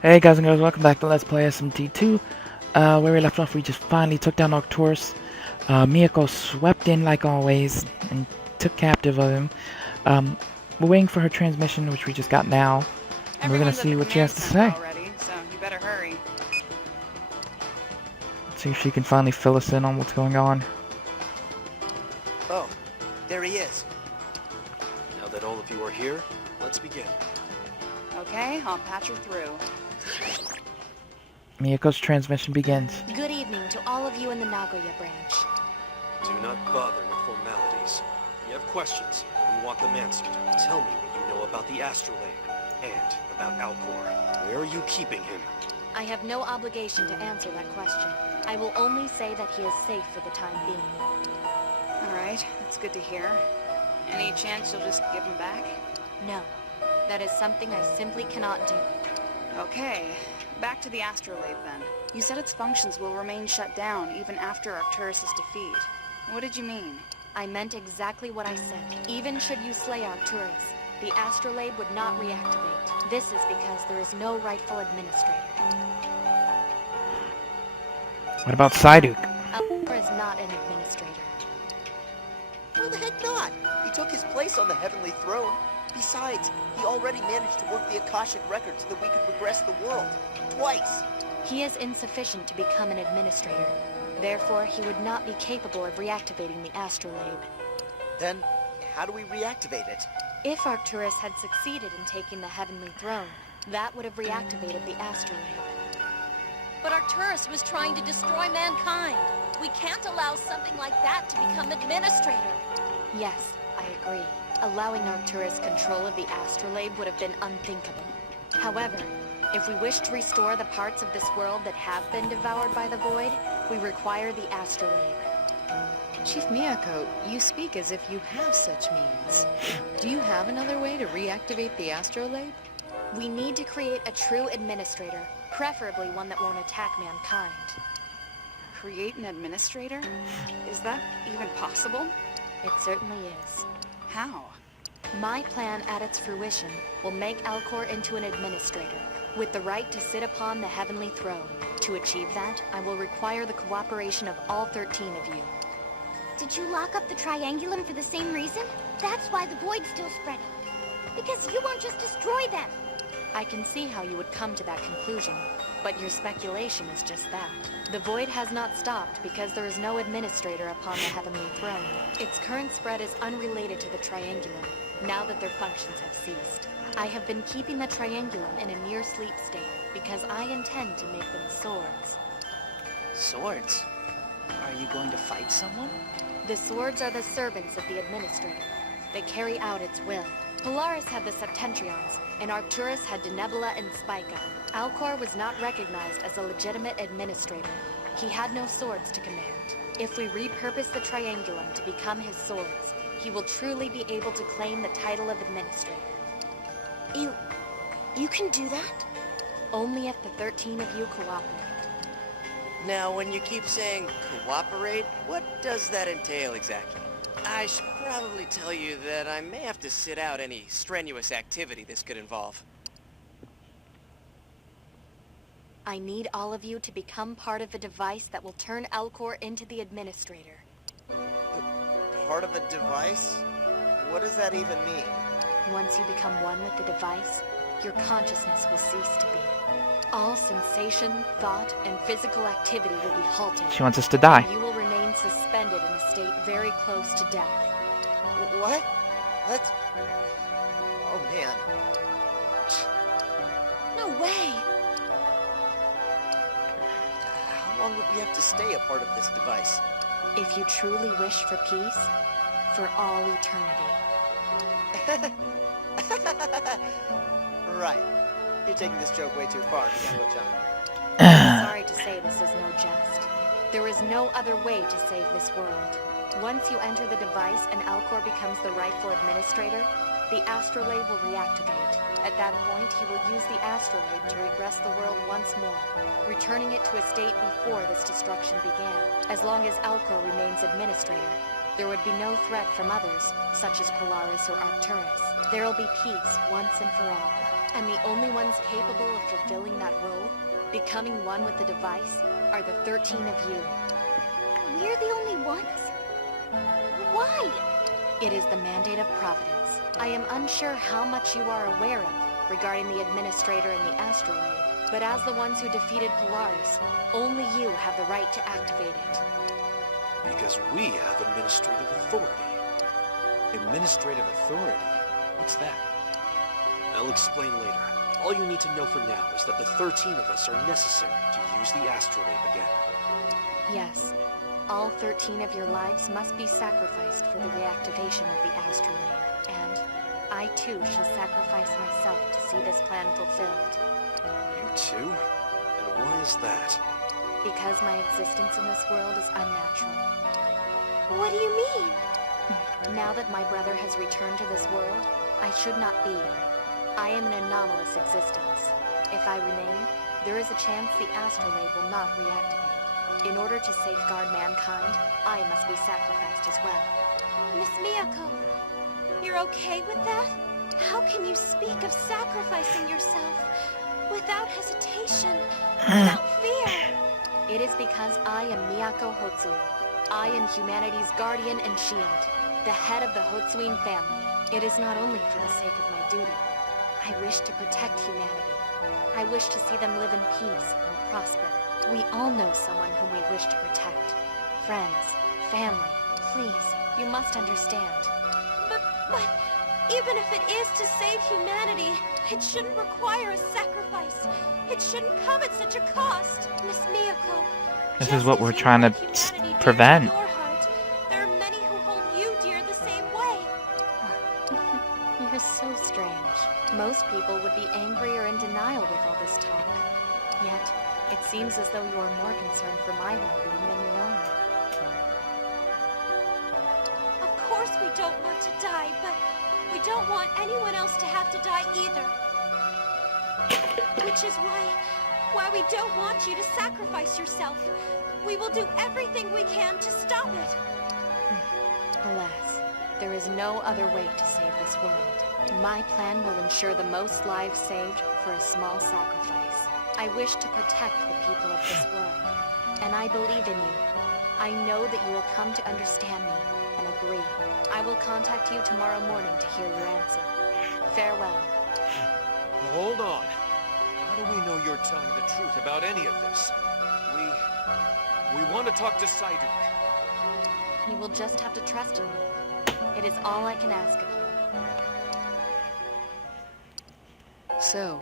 Hey guys and girls, welcome back to Let's Play SMT 2. Where we left off, we just finally took down Arcturus. Miyako swept in like always and took captive of him. We're waiting for her transmission, which we just got now. And we're gonna see what she has to say. Already, so you better hurry. Let's see if she can finally fill us in on what's going on. Oh, there he is. Now that all of you are here, let's begin. Okay, I'll patch her through. Miyako's transmission begins. Good evening to all of you in the Nagoya branch. Do not bother with formalities. We have questions, and we want them answered. Tell me what you know about the astrolabe, and about Alcor. Where are you keeping him? I have no obligation to answer that question. I will only say that he is safe for the time being. Alright, that's good to hear. Any chance you'll just give him back? No, that is something I simply cannot do. Okay, back to the astrolabe then. You said its functions will remain shut down even after Arcturus' defeat. What did you mean? I meant exactly what I said. Even should you slay Arcturus, the astrolabe would not reactivate. This is because there is no rightful administrator. What about Psyduke? Alcor is not an administrator. Why the heck not? He took his place on the heavenly throne. Besides, he already managed to work the Akashic record so that we could regress the world. Twice! He is insufficient to become an administrator. Therefore, he would not be capable of reactivating the astrolabe. Then, how do we reactivate it? If Arcturus had succeeded in taking the heavenly throne, that would have reactivated the astrolabe. But Arcturus was trying to destroy mankind. We can't allow something like that to become administrator. Yes, I agree. Allowing Arcturus control of the astrolabe would have been unthinkable. However, if we wish to restore the parts of this world that have been devoured by the void, we require the astrolabe. Chief Miyako, you speak as if you have such means. Do you have another way to reactivate the astrolabe? We need to create a true administrator, preferably one that won't attack mankind. Create an administrator? Is that even possible? It certainly is. How? My plan at its fruition will make Alcor into an administrator, with the right to sit upon the heavenly throne. To achieve that, I will require the cooperation of all 13 of you. Did you lock up the Triangulum for the same reason? That's why the void's still spreading. Because you won't just destroy them. I can see how you would come to that conclusion, but your speculation is just that. The void has not stopped because there is no administrator upon the heavenly throne. Its current spread is unrelated to the Triangulum, now that their functions have ceased. I have been keeping the Triangulum in a near sleep state because I intend to make them swords. Swords? Are you going to fight someone? The swords are the servants of the administrator. They carry out its will. Polaris had the Septentrions, and Arcturus had Denebula and Spica. Alcor was not recognized as a legitimate administrator. He had no swords to command. If we repurpose the Triangulum to become his swords, he will truly be able to claim the title of administrator. You can do that? Only if the 13 of you cooperate. Now, when you keep saying cooperate, what does that entail exactly? I should probably tell you that I may have to sit out any strenuous activity this could involve. I need all of you to become part of the device that will turn Alcor into the administrator. Part of a device? What does that even mean? Once you become one with the device, your consciousness will cease to be. All sensation, thought, and physical activity will be halted. She wants us to die. You will remain suspended in a state very close to death. What? That's... Oh, man. No way! How long would we have to stay a part of this device? If you truly wish for peace, for all eternity. Right. You're taking this joke way too far, Miyako-chan. Sorry to say this is no jest. There is no other way to save this world. Once you enter the device and Alcor becomes the rightful administrator, the astrolabe will reactivate. At that point, he will use the astrolabe to regress the world once more, returning it to a state before this destruction began. As long as Alcor remains administrator, there would be no threat from others, such as Polaris or Arcturus. There will be peace once and for all. And the only ones capable of fulfilling that Becoming one with the device are the 13 of you. We're the only ones? Why? It is the mandate of Providence. I am unsure how much you are aware of regarding the Administrator and the Astrolabe, but as the ones who defeated Polaris, only you have the right to activate it. Because we have administrative authority. Administrative authority? What's that? I'll explain later. All you need to know for now is that the 13 of us are necessary to use the astrolabe again. Yes, all 13 of your lives must be sacrificed for the reactivation of the astrolabe, and I too shall sacrifice myself to see this plan fulfilled. You too? And why is that? Because my existence in this world is unnatural. What do you mean? Now that my brother has returned to this world, I should not be. I am an anomalous existence. If I remain, there is a chance the astrolabe will not reactivate. In order to safeguard mankind, I must be sacrificed as well. Miss Miyako, you're okay with that? How can you speak of sacrificing yourself without hesitation, without fear? It is because I am Miyako Hotsui. I am humanity's guardian and shield, the head of the Hotsuin family. It is not only for the sake of my duty. I wish to protect humanity. I wish to see them live in peace and prosper. We all know someone whom we wish to protect. Friends, family, please, you must understand. But even if it is to save humanity, it shouldn't require a sacrifice. It shouldn't come at such a cost. Miss Miyako, This just is what as we're you trying to hold humanity dear prevent. to your heart, there are many who hold you dear the same way. You're so strange. Most people would be angry or in denial with all this talk. Yet, it seems as though you are more concerned for my well-being than your own. Of course we don't want to die, but we don't want anyone else to have to die either. Which is why we don't want you to sacrifice yourself. We will do everything we can to stop it. Alas, there is no other way to save this world. My plan will ensure the most lives saved for a small sacrifice. I wish to protect the people of this world, and I believe in you. I know that you will come to understand me and agree. I will contact you tomorrow morning to hear your answer. Farewell. Hold on. How do we know you're telling the truth about any of this? We want to talk to Saiduk. You will just have to trust in me. It is all I can ask of you. So,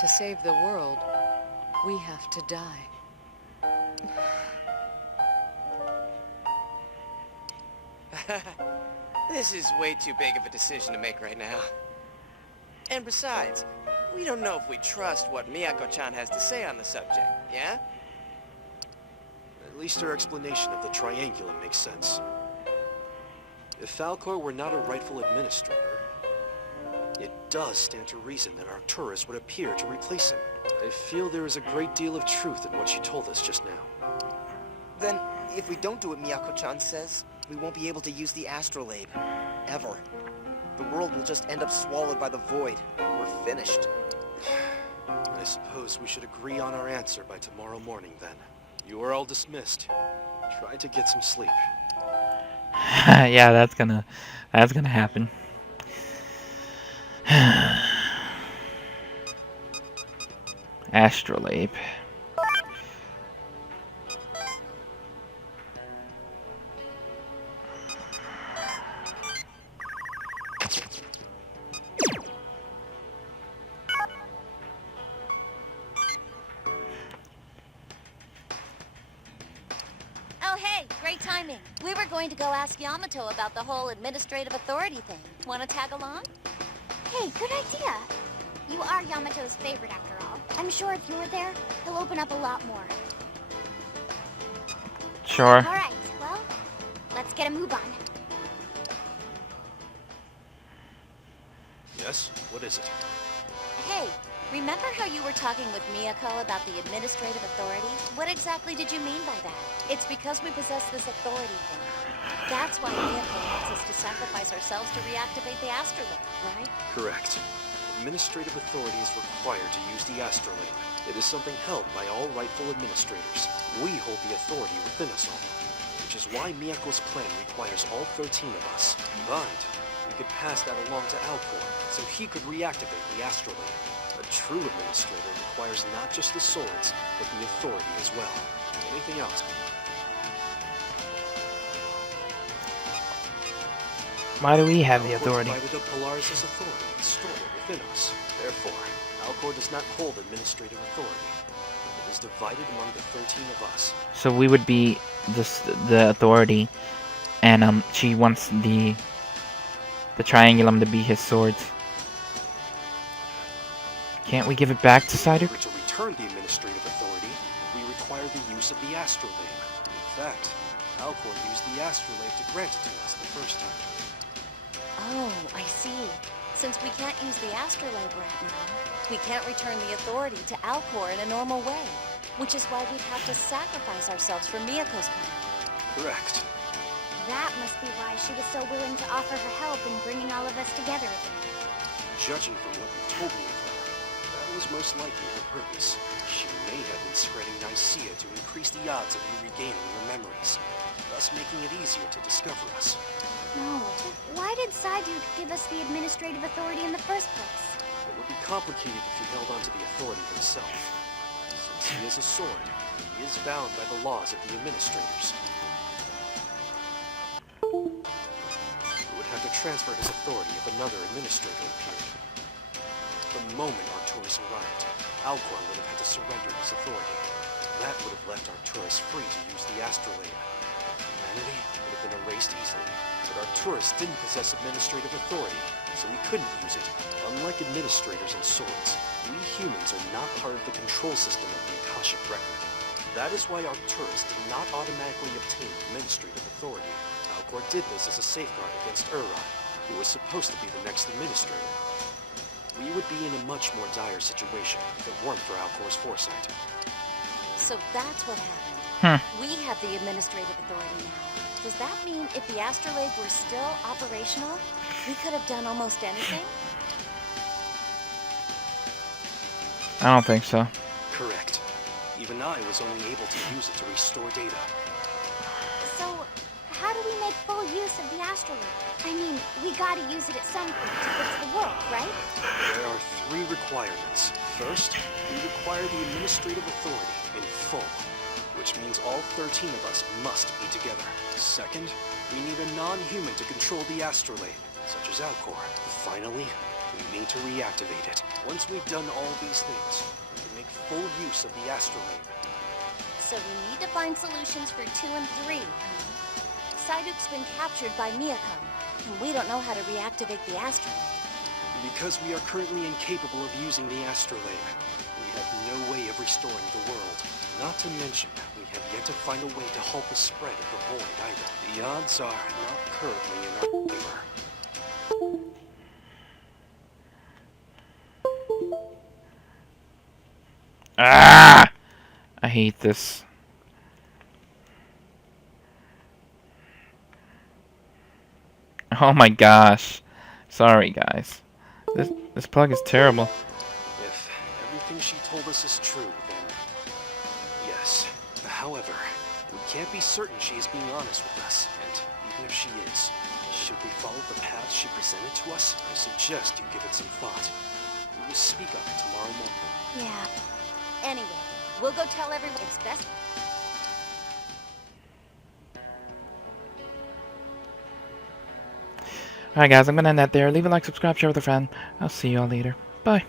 to save the world, we have to die. This is way too big of a decision to make right now. And besides, we don't know if we trust what Miyako-chan has to say on the subject, yeah? At least her explanation of the Triangulum makes sense. If Falcor were not a rightful administrator, it does stand to reason that Arcturus would appear to replace him. I feel there is a great deal of truth in what she told us just now. Then, if we don't do what Miyako-chan says, we won't be able to use the astrolabe. Ever. The world will just end up swallowed by the void. We're finished. I suppose we should agree on our answer by tomorrow morning, then. You are all dismissed. Try to get some sleep. Yeah, that's gonna happen. Astrolabe. Oh, hey, great timing. We were going to go ask Yamato about the whole administrative authority thing. Want to tag along? Hey, good idea. You are Yamato's favorite after all. I'm sure if you were there, he'll open up a lot more. Sure. All right, well, let's get a move on. Yes? What is it? Hey, remember how you were talking with Miyako about the administrative authority? What exactly did you mean by that? It's because we possess this authority thing. That's why Miyako wants us to sacrifice ourselves to reactivate the astrolabe, right? Correct. Administrative authority is required to use the astrolabe. It is something held by all rightful administrators. We hold the authority within us all, which is why Miyako's plan requires all 13 of us. But we could pass that along to Alcor, so he could reactivate the astrolabe. A true administrator requires not just the swords, but the authority as well. Anything else? Why do we have the Alcor authority? divided up Polaris' authority and stored it within us. Therefore, Alcor does not hold administrative authority. It is divided among the 13 of us. So we would be the authority, and she wants the Triangulum to be his swords. Can't we give it back to In Psyduck? order to return the administrative authority, we require the use of the astrolabe. In fact, Alcor used the astrolabe to grant it to us the first time. Oh, I see. Since we can't use the astrolabe right now, we can't return the authority to Alcor in a normal way, which is why we'd have to sacrifice ourselves for Miyako's plan. Correct. That must be why she was so willing to offer her help in bringing all of us together again. Judging from what you told me of her, that was most likely her purpose. She may have been spreading Nicaea to increase the odds of you regaining your memories, thus making it easier to discover us. No. Why did Psyduck give us the administrative authority in the first place? It would be complicated if he held onto the authority himself. Since he is a sword, he is bound by the laws of the administrators. He would have to transfer his authority if another administrator appeared. The moment Arcturus arrived, Alcor would have had to surrender his authority. That would have left Arcturus free to use the astrolabe. Humanity would have been erased easily, but Arcturus didn't possess administrative authority, so he couldn't use it. Unlike administrators and swords, we humans are not part of the control system of the Akashic record. That is why Arcturus did not automatically obtain administrative authority. Alcor did this as a safeguard against Urai, who was supposed to be the next administrator. We would be in a much more dire situation if it weren't for Alcor's foresight. So that's what happened. We have the administrative authority now. Does that mean if the astrolabe were still operational, we could have done almost anything? I don't think so. Correct. Even I was only able to use it to restore data. So, how do we make full use of the astrolabe? I mean, we gotta use it at some point to fix the world, right? There are 3 requirements. First, we require the administrative authority in full, which means all 13 of us must be together. Second, we need a non-human to control the astrolabe, such as Alcor. Finally, we need to reactivate it. Once we've done all these things, we can make full use of the astrolabe. So we need to find solutions for 2 and 3, huh? Psyduck's been captured by Miyako, and we don't know how to reactivate the astrolabe. Because we are currently incapable of using the astrolabe, we have no way of restoring the world. Not to mention, we have yet to find a way to halt the spread of the void either. The odds are not currently in our favor. Ah! I hate this. Oh my gosh. Sorry, guys. This plug is terrible. If everything she told us is true, then yes. However, we can't be certain she is being honest with us, and even if she is, should we follow the path she presented to us? I suggest you give it some thought. We will speak of it tomorrow morning. Yeah. Anyway, we'll go tell everyone it's best. Alright guys, I'm gonna end that there. Leave a like, subscribe, share with a friend. I'll see you all later. Bye.